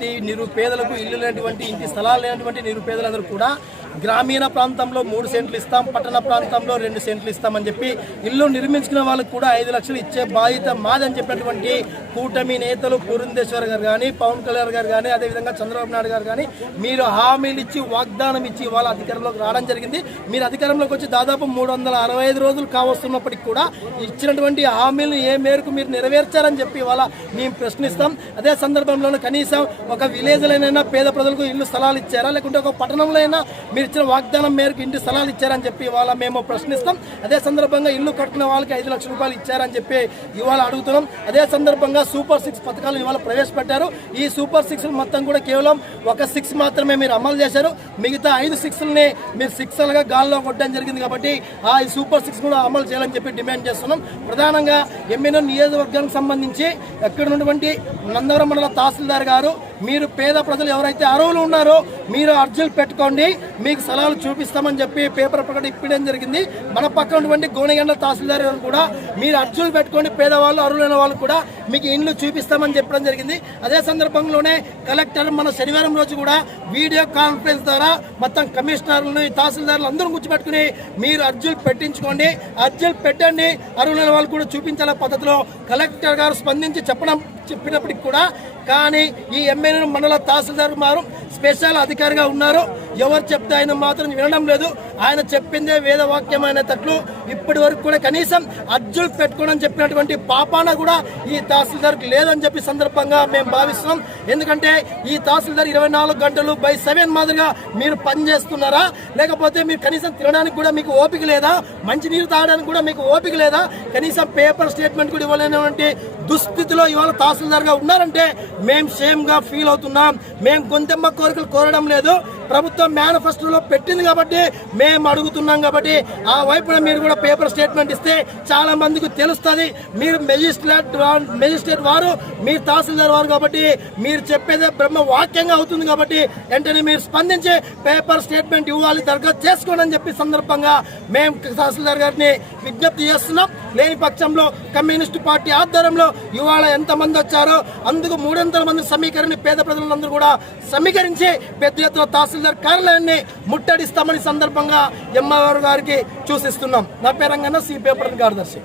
ప్రతి నిరుపేదలకు ఇల్లు లేనటువంటి ఇంటి స్థలాలు లేనటువంటి నిరుపేదలందరూ కూడా గ్రామీణ ప్రాంతంలో 3 సెంట్లు ఇస్తాం, పట్టణ ప్రాంతంలో 2 సెంట్లు ఇస్తామని చెప్పి ఇల్లు నిర్మించుకున్న వాళ్ళకు కూడా 5 లక్షలు ఇచ్చే బాధ్యత మాదని చెప్పినటువంటి కూటమి నేతలు పురంధేశ్వర్ గారు కానీ, పవన్ కళ్యాణ్ గారు కానీ, అదేవిధంగా చంద్రబాబు నాయుడు గారు కానీ మీరు హామీలు ఇచ్చి వాగ్దానం ఇచ్చి వాళ్ళ అధికారంలోకి రావడం జరిగింది. మీరు అధికారంలోకి వచ్చి దాదాపు 365 రోజులు కావస్తున్నప్పటికీ కూడా ఇచ్చినటువంటి హామీలను ఏ మేరకు మీరు నెరవేర్చారని చెప్పి వాళ్ళ మేము ప్రశ్నిస్తాం. అదే సందర్భంలో కనీసం ఒక విలేజ్లోనైనా పేద ప్రజలకు ఇల్లు స్థలాలు ఇచ్చారా, లేకుంటే ఒక పట్టణంలో అయినా మీరు ఇచ్చిన వాగ్దానం మేరకు ఇంటి స్థలాలు ఇచ్చారని చెప్పి ఇవాళ మేము ప్రశ్నిస్తాం. అదే సందర్భంగా ఇల్లు కట్టుకున్న వాళ్ళకి 5 లక్షల రూపాయలు ఇచ్చారని చెప్పి ఇవాళ అడుగుతున్నాం. అదే సందర్భంగా సూపర్ 6 పథకాలు ఇవాళ ప్రవేశపెట్టారు. ఈ సూపర్ 6 మొత్తం కూడా కేవలం ఒక 6 మాత్రమే మీరు అమలు చేశారు. మిగతా 5 6లని మీరు 6లుగా గాల్లో కొట్టడం జరిగింది. కాబట్టి ఆ సూపర్ 6 కూడా అమలు చేయాలని చెప్పి డిమాండ్ చేస్తున్నాం. ప్రధానంగా ఎమ్మెల్యే నియోజకవర్గానికి సంబంధించి ఎక్కడ ఉన్నటువంటి నందవరం మండల తహసీల్దార్ గారు మీరు పేద ప్రజలు ఎవరైతే అర్హులు ఉన్నారో మీరు అర్జీలు పెట్టుకోండి, మీకు స్థలాలు చూపిస్తామని చెప్పి పేపర్ ప్రకటన ఇప్పడం జరిగింది. మన పక్కన ఉన్నటువంటి గోనెగండ్ల తహసీల్దార్ గారు కూడా మీరు అర్జీలు పెట్టుకోండి, పేదవాళ్ళు అర్హులైన వాళ్ళు కూడా మీకు ఇండ్లు చూపిస్తామని చెప్పడం జరిగింది. అదే సందర్భంలోనే కలెక్టర్ మన శనివారం రోజు కూడా వీడియో కాన్ఫరెన్స్ ద్వారా మొత్తం కమిషనర్లను తహసీల్దార్లు అందరూ కూర్చోబెట్టుకుని మీరు అర్జీలు పెట్టించుకోండి, అర్జీలు పెట్టండి, అర్హులైన వాళ్ళు కూడా చూపించాల పద్ధతిలో కలెక్టర్ గారు స్పందించి చెప్పినప్పటికి కూడా కానీ ఈ ఎమ్మెల్యే మండల తహసీల్దార్ మారు స్పెషల్ అధికారిగా ఉన్నారు. ఎవరు చెప్తే ఆయన మాత్రం వినడం లేదు. ఆయన చెప్పిందే వేదవాక్యమైన తట్లు ఇప్పటి వరకు కూడా కనీసం అర్జీలు పెట్టుకోవడం చెప్పినటువంటి పాపాన కూడా ఈ తహసీల్దార్కి లేదని చెప్పి సందర్భంగా మేము భావిస్తున్నాం. ఎందుకంటే ఈ తహసీల్దార్ 24 గంటలు బై 7 మాదిరిగా మీరు పనిచేస్తున్నారా, లేకపోతే మీరు కనీసం తినడానికి కూడా మీకు ఓపిక లేదా, మంచినీరు తాగడానికి కూడా మీకు ఓపిక లేదా, కనీసం పేపర్ స్టేట్మెంట్ కూడా ఇవ్వలేనటువంటి దుస్థితిలో ఇవాళ తహసీల్దార్గా ఉన్నారంటే మేము షేమ్గా ఫీల్ అవుతున్నాం. మేము గొంతెమ్మ కోరికలు కోరడం లేదు, ప్రభుత్వం మేనిఫెస్టోలో పెట్టింది కాబట్టి మేము అడుగుతున్నాం. కాబట్టి ఆ వైపున మీరు కూడా పేపర్ స్టేట్మెంట్ ఇస్తే చాలా మందికి తెలుస్తుంది. మీరు మెజిస్ట్రేట్ వారు, మీరు తహసీల్దార్ వారు కాబట్టి మీరు చెప్పేదే బ్రహ్మ వాక్యంగా అవుతుంది. కాబట్టి వెంటనే మీరు స్పందించి పేపర్ స్టేట్మెంట్ ఇవ్వాలి, దరఖాస్తు చేసుకోండి అని చెప్పి సందర్భంగా మేము తహసీల్దార్ గారిని విజ్ఞప్తి చేస్తున్నాం. లేని పక్షంలో కమ్యూనిస్టు పార్టీ ఆధ్వర్యంలో ఇవాళ ఎంతమంది వచ్చారో అందుకు 300 మంది సమీకరణ పేద ప్రజలందరూ కూడా సమీకరించి పెద్ద ఎత్తున తహసీల్దార్ కార్యాలయాన్ని ముట్టడిస్తామని సందర్భంగా ఎంఆర్ఓ గారికి సూచిస్తున్నాం. నా పేరు రంగన్న, సి పేపర్ కార్యదర్శి.